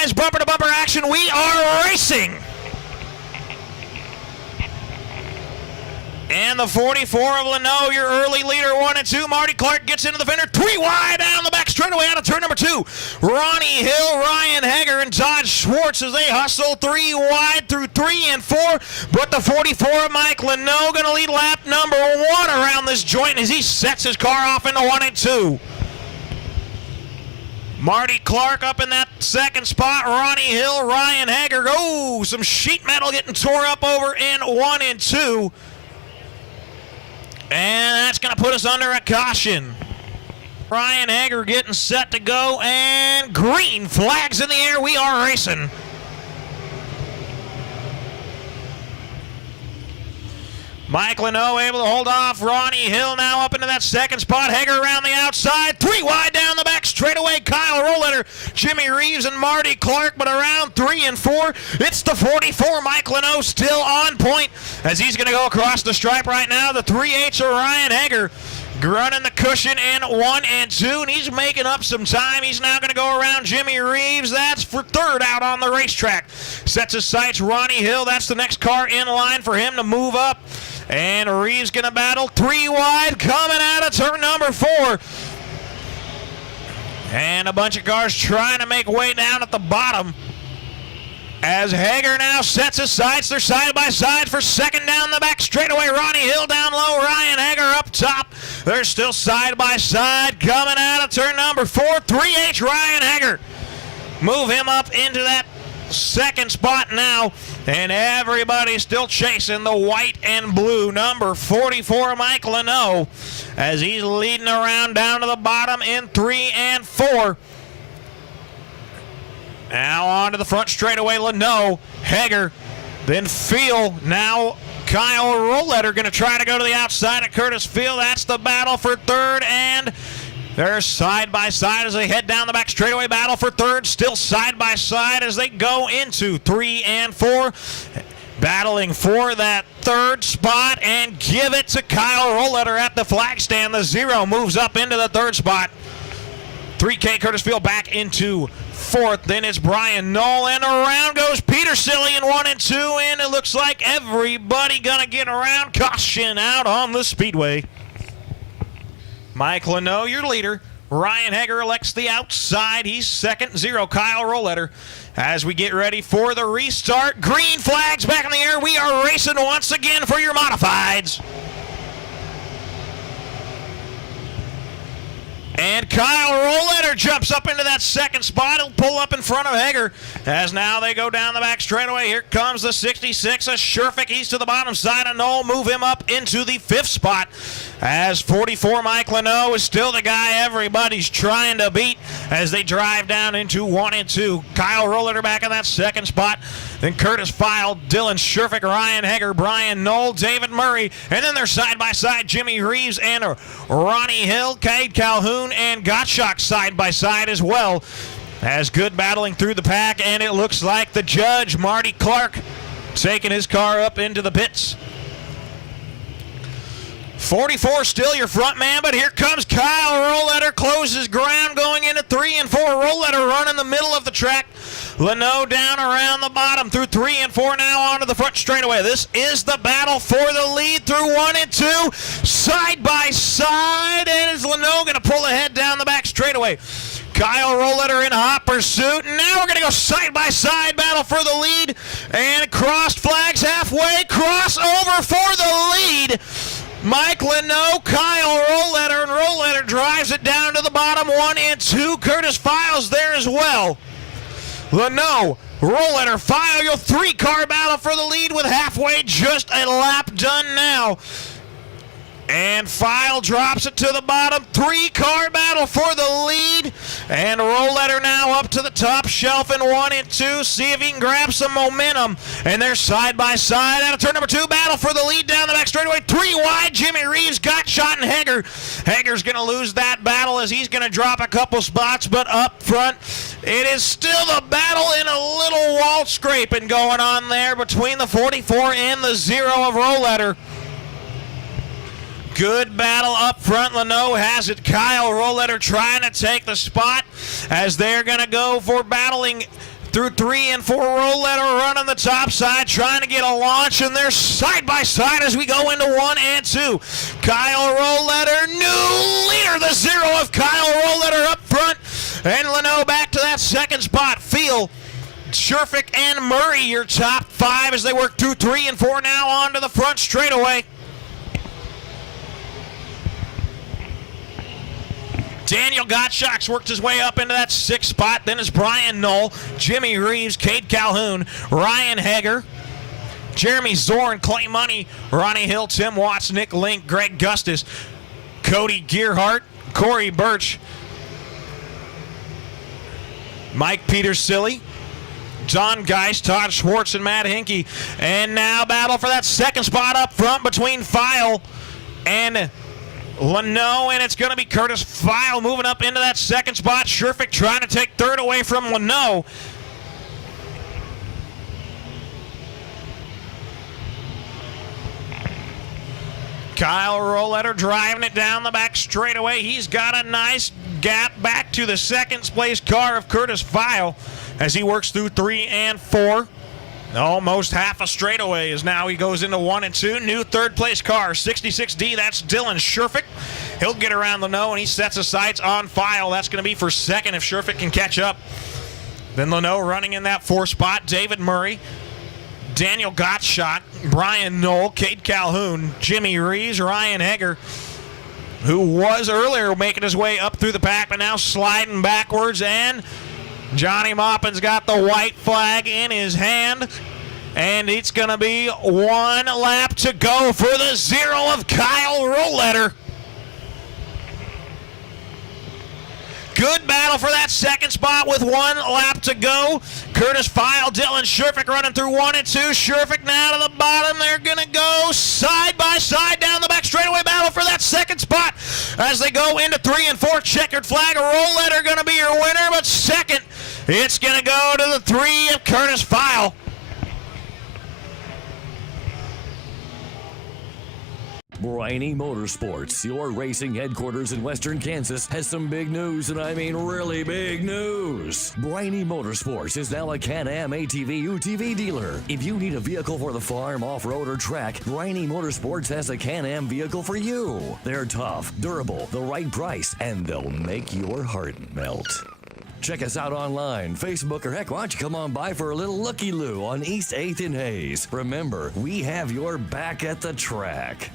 guys. Bumper to bumper action. We are racing. And the 44 of Leno, your early leader, 1 and 2. Marty Clark gets into the fender, 3 wide down the back straightaway out of turn number 2. Ronnie Hill, Ryan Hager, and Todd Schwartz as they hustle 3 wide through 3 and 4. But the 44 of Mike Leno going to lead lap number 1 around this joint as he sets his car off into 1 and 2. Marty Clark up in that second spot. Ronnie Hill, Ryan Hager. Oh, some sheet metal getting tore up over in 1 and 2. And that's going to put us under a caution. Ryan Hager getting set to go, and green flags in the air. We are racing. Mike Leno able to hold off. Ronnie Hill now up into that second spot. Hager around the outside. 3 wide down the back straightaway. Kyle Rolleder, Jimmy Reeves, and Marty Clark. But around 3 and 4, it's the 44. Mike Leno still on point as he's going to go across the stripe right now. The 3H of Ryan Hager running the cushion in 1 and 2, and he's making up some time. He's now going to go around Jimmy Reeves. That's for third out on the racetrack. Sets his sights. Ronnie Hill, that's the next car in line for him to move up. And Reeves going to battle 3 wide coming out of turn number 4. And a bunch of cars trying to make way down at the bottom. As Hager now sets his sights, they're side by side for second down the back straightaway. Ronnie Hill down low, Ryan Hager up top. They're still side by side coming out of turn number 4. 3H Ryan Hager. Move him up into that second spot now, and everybody's still chasing the white and blue number 44 Mike Leno as he's leading around down to the bottom in 3 and 4. Now on to the front straightaway, Leno, Hager, then Field. Now Kyle Rolleder going to try to go to the outside of Curtis Field. That's the battle for third, and they're side by side as they head down the back straightaway. Battle for third, still side by side as they go into 3 and 4. Battling for that third spot, and give it to Kyle Rolleder at the flag stand. The 0 moves up into the third spot. 3K Curtis Field back into fourth. Then it's Brian Knoll, and around goes Peter Silly in 1 and 2, and it looks like everybody gonna get around. Caution out on the speedway. Mike Leno, your leader. Ryan Hager elects the outside. He's second. 0 Kyle Rolleder. As we get ready for the restart, green flags back in the air. We are racing once again for your modifieds. And Kyle Rolleder jumps up into that second spot. He'll pull up in front of Hager as now they go down the back straightaway. Here comes the 66 of Sherfick. He's to the bottom side of Knoll. Move him up into the 5th spot as 44 Mike Leno is still the guy everybody's trying to beat as they drive down into 1 and 2. Kyle Rolleder back in that second spot. Then Curtis File, Dylan Sherfick, Ryan Hager, Brian Knoll, David Murray, and then they're side by side Jimmy Reeves and Ronnie Hill, Cade Calhoun, and Gottschalk side by side as well. As good battling through the pack, and it looks like the judge, Marty Clark, taking his car up into the pits. 44 still your front man, but here comes Kyle Rolleder, closes ground going into 3 and 4. Rolleder running the middle of the track. Leno down around the bottom through 3 and 4 now onto the front straightaway. This is the battle for the lead through 1 and 2. Side by side, and is Leno going to pull ahead down the back straightaway. Kyle Rolleder in hot pursuit. Now we're going to go side by side battle for the lead, and crossed flags halfway. Crossover for the lead. Mike Leno, Kyle Rolleder, and Rolleder drives it down to the bottom 1 and 2. Curtis Files there as well. Leno, Rolleder, File, your 3-car battle for the lead with halfway just a lap done now. And File drops it to the bottom. 3-car battle for the lead. And Rolleder now up to the top shelf in 1 and 2. See if he can grab some momentum. And they're side by side out of turn number 2. Battle for the lead down the back straightaway. 3 wide. Jimmy Reeves, Gottschalk, and Hager. Hager's going to lose that battle as he's going to drop a couple spots. But up front, it is still the battle in a little wall scraping going on there between the 44 and the 0 of Rolleder. Good battle up front. Leno has it. Kyle Rolleder trying to take the spot as they're going to go for battling through 3 and 4. Rolletta running the top side, trying to get a launch, and they're side by side as we go into 1 and 2. Kyle Rolletta, new leader, the 0 of Kyle Rolletta up front, and Leno back to that second spot. Field, Sherfick, and Murray, your top 5 as they work through 3 and 4 now onto the front straightaway. Daniel Gottschalk's worked his way up into that 6th spot. Then is Brian Knoll, Jimmy Reeves, Cade Calhoun, Ryan Hager, Jeremy Zorn, Clay Money, Ronnie Hill, Tim Watts, Nick Link, Greg Gustis, Cody Gearhart, Corey Birch, Mike Petersilly, Don Geist, Todd Schwartz, and Matt Hinkie. And now battle for that 2nd spot up front between File and Leno, and it's going to be Curtis File moving up into that 2nd spot. Sherfick trying to take 3rd away from Leno. Kyle Rolletta driving it down the back straightaway. He's got a nice gap back to the 2nd place car of Curtis File as he works through 3 and 4. Almost half a straightaway as now he goes into 1 and 2. New 3rd place car, 66D, that's Dylan Sherfick. He'll get around Leno, and he sets his sights on File. That's going to be for 2nd if Sherfick can catch up. Then Leno running in that 4th spot, David Murray, Daniel Gottschalk, Brian Knoll, Cade Calhoun, Jimmy Reeves, Ryan Hager, who was earlier making his way up through the pack, but now sliding backwards, and Johnny Maupin's got the white flag in his hand, and it's going to be 1 lap to go for the 0 of Kyle Rolletta. Good battle for that 2nd spot with 1 lap to go. Curtis File, Dylan Sherfick running through 1 and 2. Sherfick now to the bottom. They're going to go side by side down the back straightaway battle for that 2nd spot as they go into 3 and 4. Checkered flag. Rolletta going to be your winner, but 2nd, it's going to go to the 3 of Curtis File. Briney Motorsports, your racing headquarters in Western Kansas, has some big news, and I mean really big news. Briney Motorsports is now a Can-Am ATV UTV dealer. If you need a vehicle for the farm, off-road, or track, Briney Motorsports has a Can-Am vehicle for you. They're tough, durable, the right price, and they'll make your heart melt. Check us out online, Facebook, or heck, why don't you come on by for a little looky-loo on East 8th and Hayes. Remember, we have your back at the track.